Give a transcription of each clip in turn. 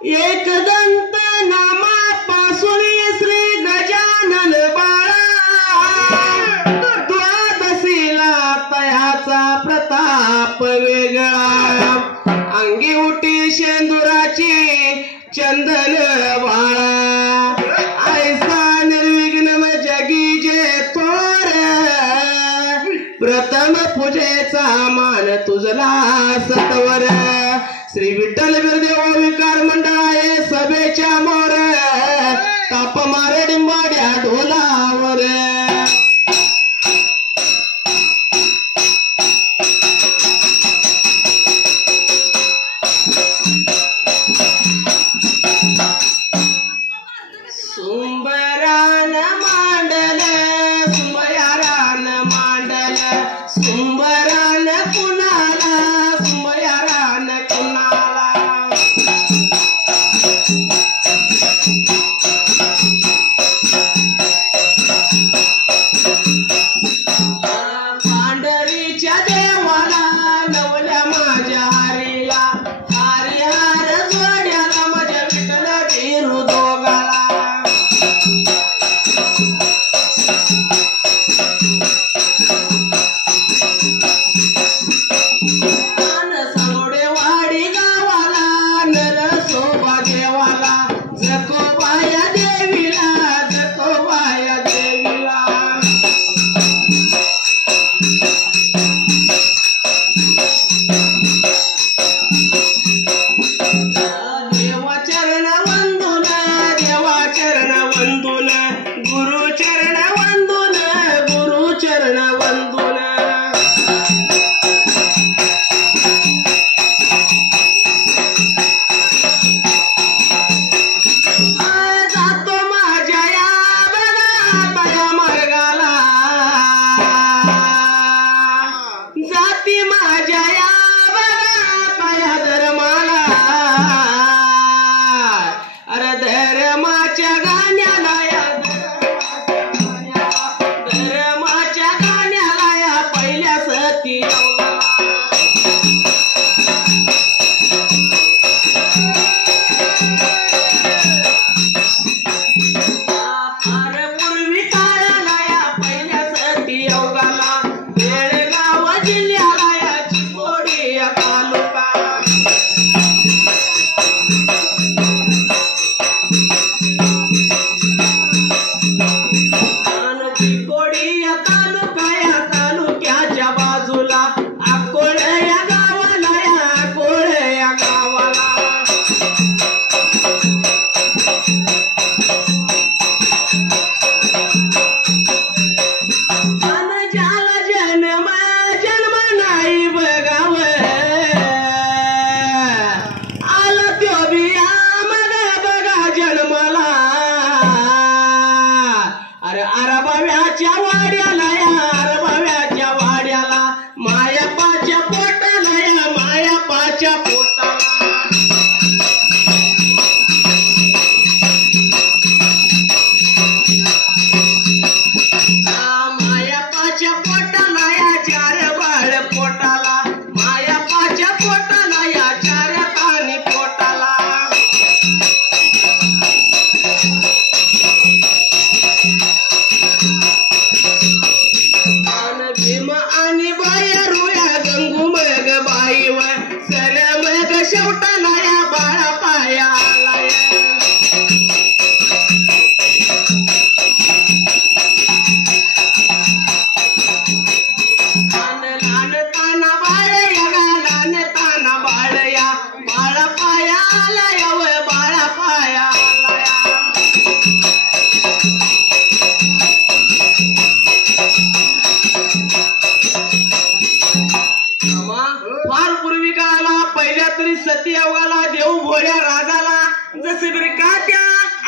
एक दंत नामापासून श्री गजानन बाळा द्वादशीला तयाचा प्रताप वेगळा अंगी उठी शेंदुराची चंदन बाळा ऐसा निर्विघ्न जगी जे थोर प्रथम पूजेचा मान तुझला सतवर श्री विठ्ठल बिरदेव विकार मंडळ आहे सभेच्या मोर ताप मारे डिंबाड्या ढोलावर सुंबरान मांडल सुंबयारान मांडल सुंबरान कुणाला सुंबयारान कुणाला पांढरीच्या देवाला नवल्या माझ्या हरीला हरिहार जोड्याला माझ्या विठ्ठल बिरू दोघाला सती अवघाला देऊ भोळ्या राजाला जसे बरे का त्या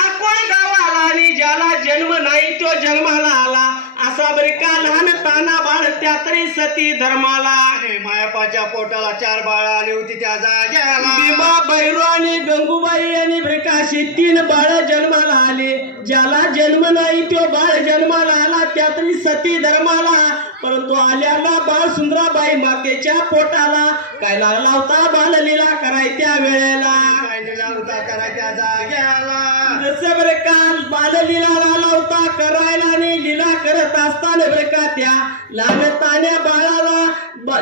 अकोळ गावाला आणि ज्याला जन्म नाही तो जन्माला आला असा बरे का लहान ताना बाळ त्या तरी सती धर्माला मायापाच्या पोटाला 4 बाळा आली होती त्या जाग्याला भीमा भैरू आणि गंगूबाई आणि बरे का अशी 3 बाळ जन्माला आले ज्याला जन्म नाही तो बाळ जन्माला आला त्या तरी सती धर्माला परंतु आल्याला बाळ सुंदराबाई मातेच्या पोटाला काय लागला होता बाललीला कराय त्या वेळेला काय लीला होता करायच्या जाग्याला जसं बरं का बाललीला लावता करायला आणि लीला करत असताना बरं का त्या लहान तान्या बाळाला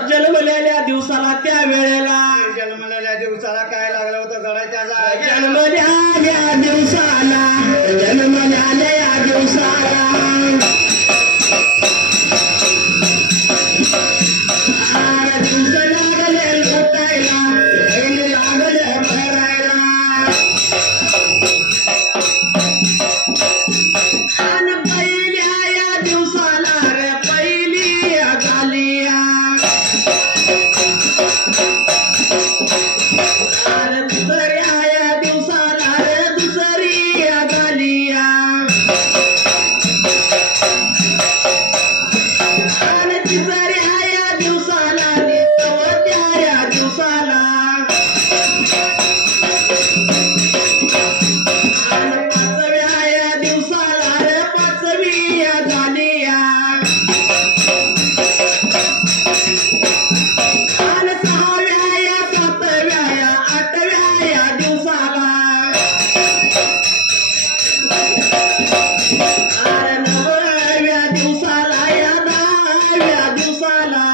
जन्मलेल्या दिवसाला त्या वेळेला जन्मलेल्या दिवसाला काय लागलं होतं करायच्या जाग्याला जन्मलेल्या दिवसाला जन्मलेल्या दिवसाला दिवस लागले लुटायला लागले भरायला आणि पहिल्या या दिवसाला रे पहिली झालिया अरे दुसऱ्या या दिवसाला रे दुसरी झालिया आणि तिसऱ्या या दिवसाला रे चौथ्या या दिवसाला आणि पाचव्या या दिवसाला रे पाचवी या झालिया आणि सहाव्या या सातव्या या आठव्या या दिवसाला अरे नवव्या दिवसाला या दहाव्या दिवसाला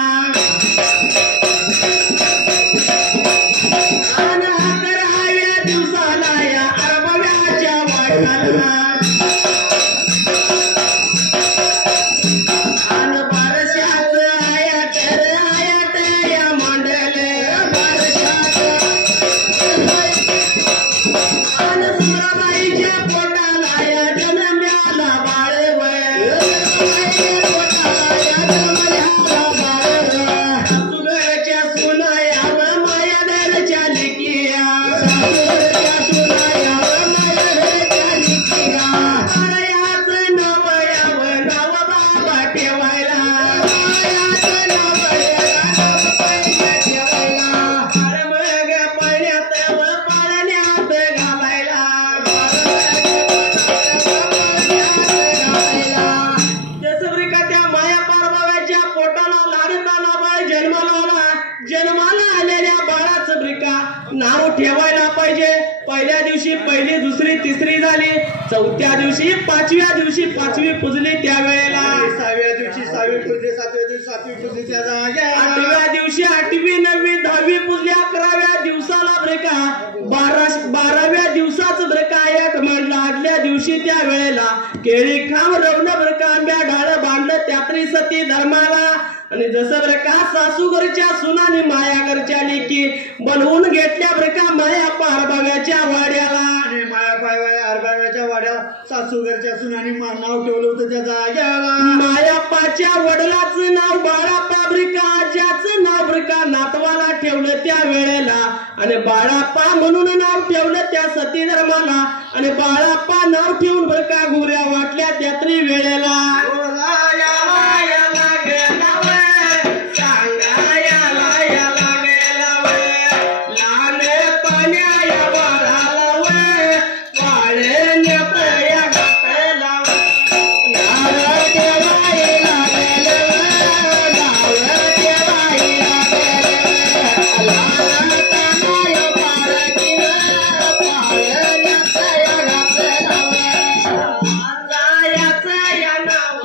आणि अकराव्या दिवसाला या अरबाव्याच्या वाटाला आणि बारशाच आयात रे आयात या मांडले बारशाच आणि सुराबाईच्या पोटाला या जन्मल्याला बाळ वय पोटाला या जन्मल्याला बाळ सुगरच्या सुनाया व मायादेरच्या लिकिया सासूरच्या सुनाया व मायादेरच्या लिकिया बाळयाच नाव याव नाव बाबा ठेवायला बाळयाच नाव ठेवायला अरे मग पाण्यात व पाळण्यात घालायला जसं का त्या माया पारबाव्याच्या पोटाला लागताना बाळ जन्माला आला जन्माला आलेल्या बाळाचं ब्रिका नाव ठेवायला पाहिजे पहिल्या दिवशी पहिली दुसरी तिसरी झाली चौथ्या दिवशी पाचवी पुजली त्यावेळेला 6व्या दिवशी 6वी पुजली 7व्या दिवशी 7वी पुजली त्या जाग्याला 8व्या दिवशी 8वी 9वी 10वी पुजली 11व्या दिवसाला ब्रेका 12व्या दिवसाचं ब्रेका एक म्हणलं आदल्या दिवशी त्या वेळेला केळी खाम रवलं ब्रेका आंब्या ढाळ बांधलं त्यात्री सती धर्माला आणि जसं बरं का सासू घरच्या सुनानी माया घरच्या लेकी बनवून घेतल्या बरं का माया पारबाव्याच्या वाड्याला आणि माया पायवाया अरबाव्याच्या वाड्याला सासूघरच्या सुनानी नाव ठेवलं होतं त्या जाग्याला मायाप्पाच्या वडिलाचं नाव बाळाप्पा ब्रिका आज्याचं नाव ब्रिका नातवाला ठेवलं त्या वेळेला आणि बाळाप्पा म्हणून नाव ठेवलं त्या सती धर्माला आणि बाळाप्पा नाव ठेवून बरं का गुऱ्या वाटल्या त्यात्री वेळेला जायाचं या नाव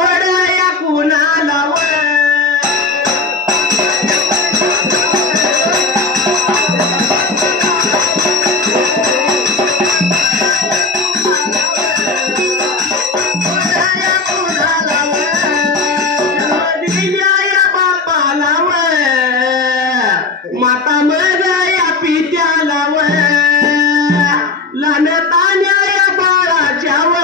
गोड या कुणाला व माता मग या पित्याला व लहानतान्या या बाळाच्या व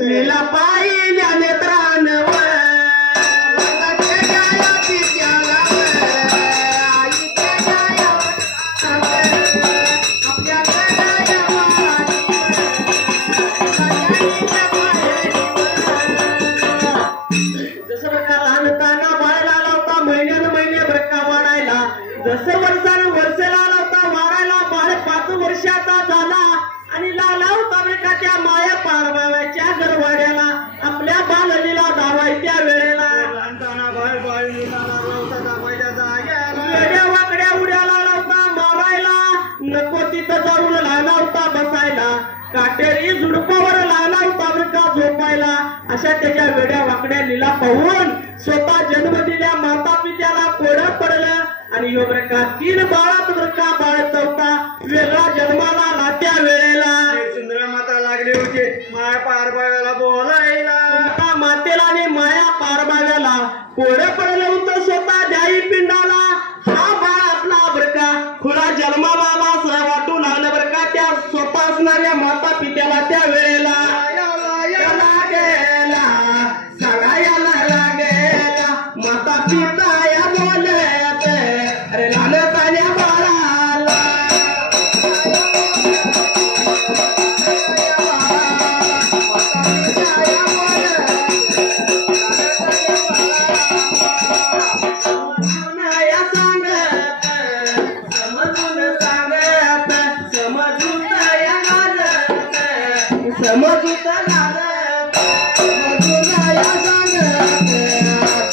लीला पाहिल्या नेत्रान व पित्याला जसं बघा लहानताना बाळाला लावता महिन्यानं महिने ब्रक्का वाढायला जसं वर्षानं वर्षाला लावता वाढायला बाळ 5 वर्षाचा झाला आणि लावला होता बरका त्या माया पारबाव्याच्या गरवाड्याला आपल्या बाललीला धावायच्या वेळेला लहानताना बाळलीला लावता दाबायच्या जाग्याला वेड्या वाकड्या उड्याला लावता मारायला नको तिथं जाऊन लावला होता बसायला काटेरी झुडपावर लावला होता बरका झोपायला अशा त्याच्या वेड्या वाकड्या लीला पाहून स्वतः जन्म दिल्या माता पित्याला कोडं पडलं आणि यो बरका 3 बाळात बरका बाळ चौथा वेगळा जन्माला आला त्या वेळेला सुंदरा माता लागली होती माया पारबाव्याला बोलायला मातेला आणि माया पारबाव्याला कोडं पडलं होतं स्वतः द्याई पिंडाला हा बाळ आपला बरका खुळा जन्माला आला असं वाटू लागलं बरका त्या स्वतः असणाऱ्या माता पित्याला त्या वेळेला माता पिता या बोलत अरे लहानतान्या बाळाला या सांगत समजून सांगत समजून या घालत समजूत घालत समजून या सांगत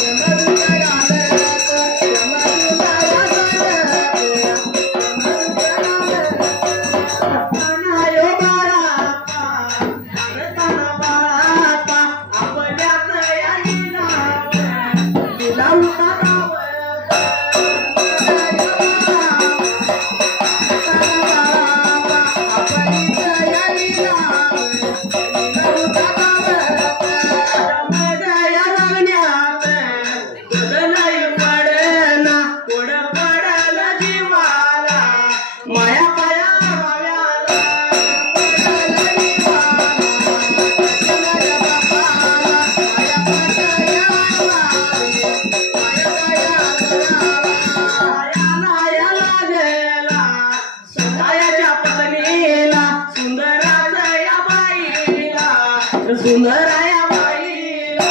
सुंदराया बाईला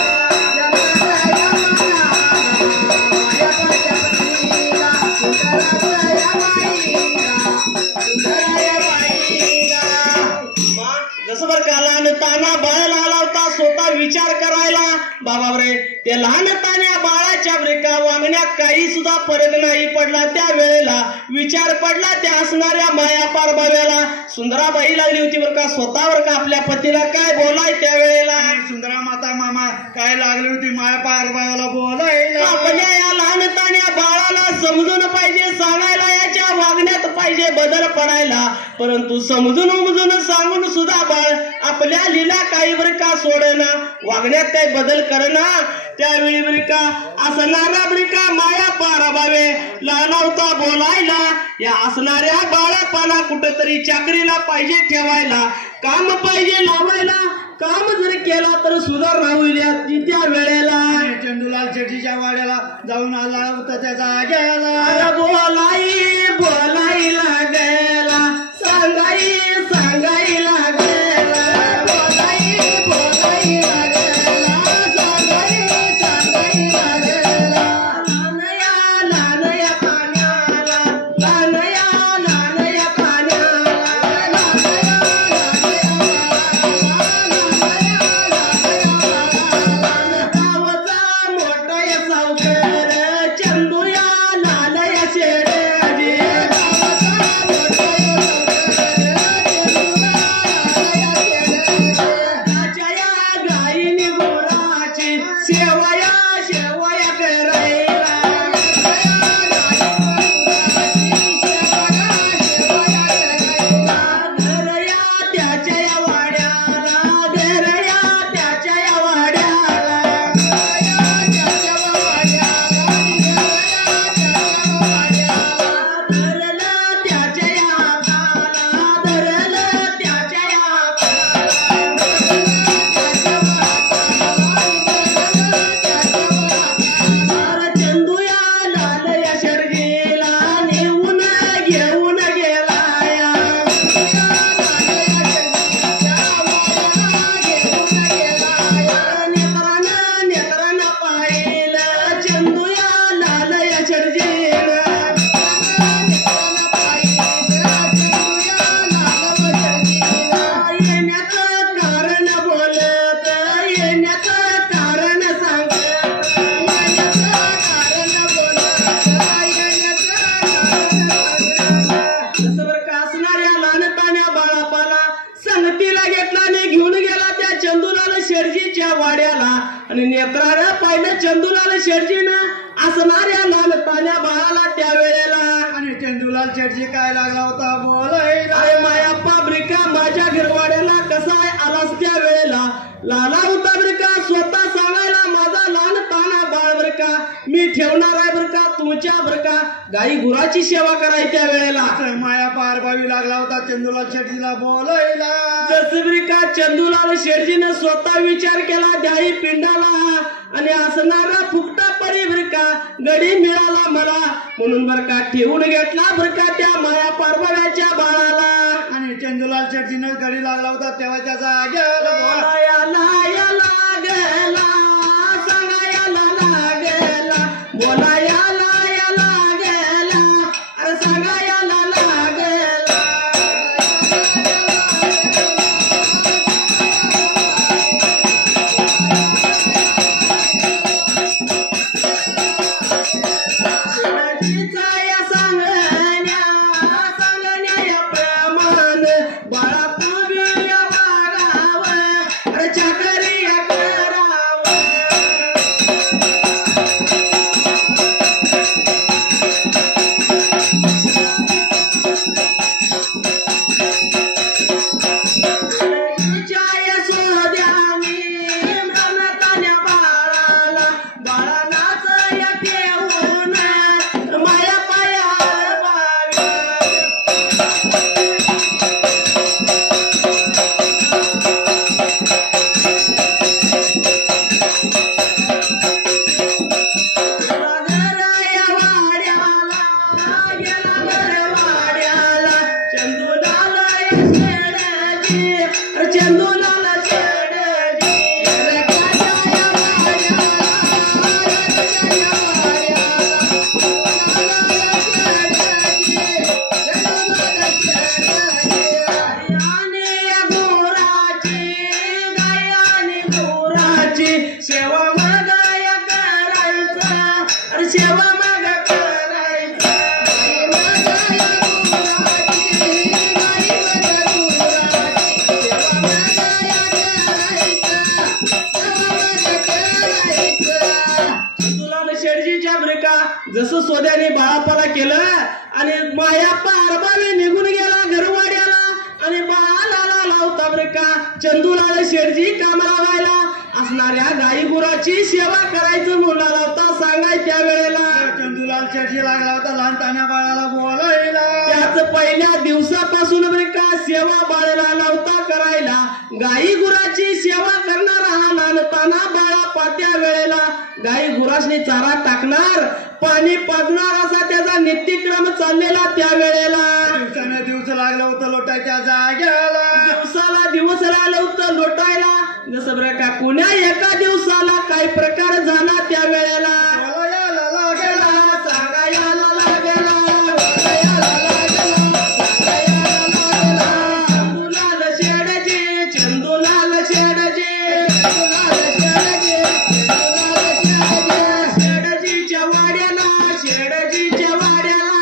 जसं बरं का लहानताना बाळाला आला होता स्वतः विचार करायला बाबा रे त्या लहानतान्या बाळाच्या ब्रेका वागण्यात काही सुद्धा फरक नाही पडला त्या वेळेला विचार पडला त्या असणाऱ्या माया पारबाव्याला सुंदराबाई लागली होती बरं का स्वतःवर का आपल्या पतीला काय बोलाय त्या वेळेला सुंदरा माता मामा काय लागली होती माया पारबाव्याला बोलायला आपल्या या लहानतान्या बाळाला समजून पाहिजे सांगायला याच्या वागण्यात पाहिजे बदल पडायला परंतु समजून उमजून सांगून सुद्धा बाळ आपल्या लीला काही बरं का सोडना वागण्यात काही बदल करना त्यावेळी बरं का असणारा बरं का माया पाराबावे लागला होता बोलायला या असणाऱ्या बाळापाला कुठंतरी चाकरीला पाहिजे ठेवायला काम पाहिजे लावायला काम जर केला तर सुधारणा होईल त्या वेळेला चंदूलाल शेट्टीच्या वाड्याला जाऊन आला होता त्या जाग्याला बोलाई बोलाई लागेला सांगाई सांगाई लागेला बोलाई बोलाई लागेला सांगाई सांगाई लागेला लानया लानया पाण्याला लानया लानया पाण्याला गावाचा मोठा या सावकार चंदूया लालया शेडे गावाचा शेवया शेवया करायला धरया त्याच्या या वाड्याला धरया त्याच्या या वाड्याला धरलं त्याच्या या हाताला धरलं त्याच्या या हाताला चंदूया लाल या शर्गेला नेऊन घेऊन गेला या नेत्रानं नेत्रानं पाहिलं चंदूया लाल या शर्गेला येण्याचं कारण बोलत येण्याचं कारण सांगत जसं बरं का असणाऱ्या लहानतान्या बाळापाला संगतीला घेतला आणि घेऊन गेला त्या चंदूलाल शेडजीच्या वाड्याला आणि नेत्रानं पाहिलं चंदूलाल शेडजीनं असणाऱ्या लहानतान्या बाळाला त्या वेळेला आणि चंदूलाल शेटजी काय लागला होता बोलायला अरे मायाप्पा ब्रिका माझ्या घरवाड्याला कसा आहे आलास त्या वेळेला लाला होता ब्रिका स्वतः सांगायला माझा लहान ताना बाळ बर का मी ठेवणार आहे बर का तुमच्या बर का गाई गुराची सेवा कराय त्या वेळेला माया पार बावी लागला होता चंदूलाल शेटजीला बोलायला ब्रिका चंदूलाल शेडजीने स्वतः विचार केला द्याई पिंडाला आणि असणारा फुकटा परी ब्रिका गडी मिळाला मला म्हणून बर का ठेवून घेतला बर का त्या माया पारबाव्याच्या बाळाला आणि चंदूलाल शेटजीने गडी लागला होता तेव्हा त्याचा गेला बोलायला लागला सांगायला लागला बोलायला लागला अरे सांगायला लागला शेडजीचा या सांगण्या सांगण्या प्रमाण बाळा तुम्ही वागावं अरे चाकरी करावं शेडजीच्या या सोद्यानी मृणातान्या बाळाला बाळा नाच या ठेवून माया पायावर बावी वाड्याला गेला बरं वाड्याला चंदूलाल शेडजी चंदूलाल शेडजी सेवा मागाया करायचा अरे सेवा मागा करायचा चंदूलाल शेडजीच्या ब्रेका जसं सोद्याने बाळापाला केलं आणि मायाप्पा अरबावे निघून गेला घरवाड्याला आणि बाळाला लावता ब्रेका चंदूलाल शेडजी काम लावायला असणाऱ्या गाई गुराची सेवा करायचं म्हणाला होता सांगाय त्या वेळेला चंदूलाल शेटजी लागला होता लहान तान्या बाळाला बोलायला त्याच पहिल्या दिवसापासून ब्रेका सेवा बाळाला लावता करायला गाई गुराची सेवा करणारा हा लहानताना बाळा पात्या वेळेला गाई गुरासनी चारा टाकणार पाणी पाजणार असा त्याचा नित्यक्रम चाललेला त्या वेळेला दिवसाने दिवस लागलं होतं लोटायच्या जाग्याला दिवसाला दिवस लागलं होतं लोटायला जसं बरं का कुण्या एका दिवसाला काही प्रकार झाला त्या वेळेला बोलायला लागला सांगायला लागला बोलायला लागला सांगायला लागला चंदूलाल शेडजी चंदूलाल शेडजी शेडजीच्या वाड्याला शेडजीच्या वाड्याला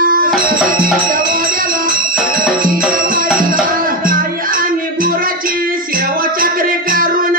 गाई आणि गुराची सेवा चक्री करून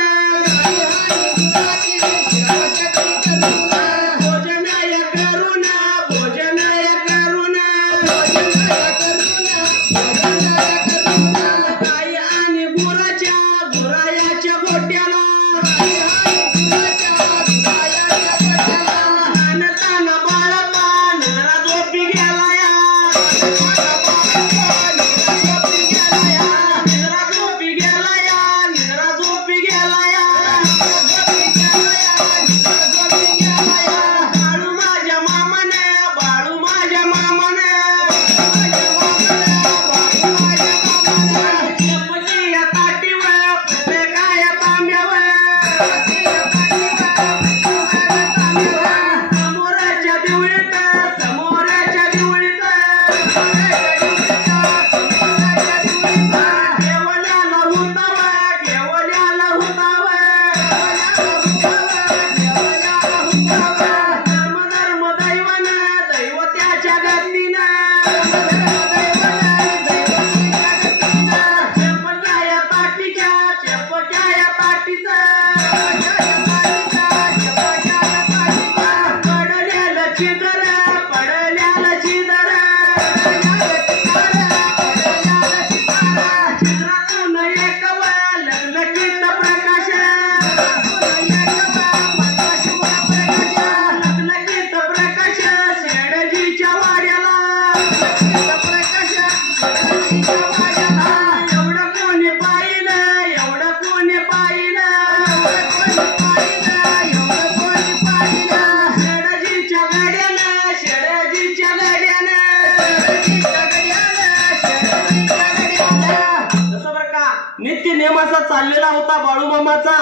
चाललेला होता बाळूमामाचा.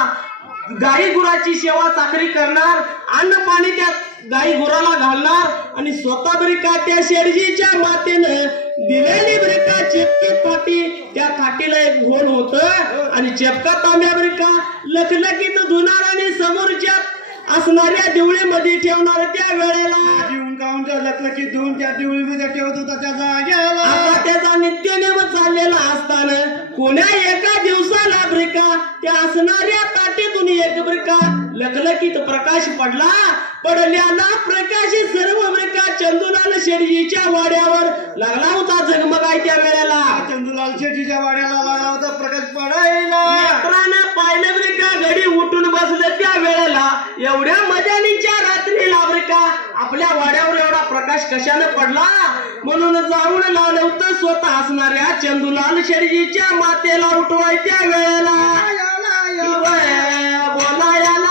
गाई गुराची सेवा चाकरी करणार, अन्न पाणी त्या गाई गुराला घालणार आणि स्वतः बरी का त्या शेडजीच्या मातेनं दिलेली बरी का चेपकी पाटी, त्या काठीला एक घोल होत आणि चेपका तांब्या बरी का लखलखीत धुणार आणि समोरच्या असणाऱ्या दिवळीमध्ये ठेवणार. त्या वेळेला जीवन काउंटर लखलखीत धुवून त्या दिवळीमध्ये ठेवत होता त्या जाग्याला. आता त्याचा नित्यनेम चाललेला असताना कोण्या एका दिवसाला ब्रिका त्या असणाऱ्या ताटीतून एक ब्रिका लखलखीत प्रकाश पडला. पडल्याला प्रकाश सर्व ब्रिका चंदूलाल शेडजीच्या वाड्यावर लागला होता झगमगाय. त्या वेळेला चंदूलाल शेट्टीच्या वाड्याला लागला होता प्रकाश पडायला. नेत्रानं पाहिलं ब्रिका घडी उठून बसलं. त्या वेळेला एवढ्या मजालीच्या रात्रीला ब्रिका आपल्या वाड्यावर एवढा प्रकाश कशाने पडला म्हणून जाऊन लावलं स्वतः असणाऱ्या चंदूलाल शेडजीच्या मातेला उठवाय. त्या वेळेला बोलायला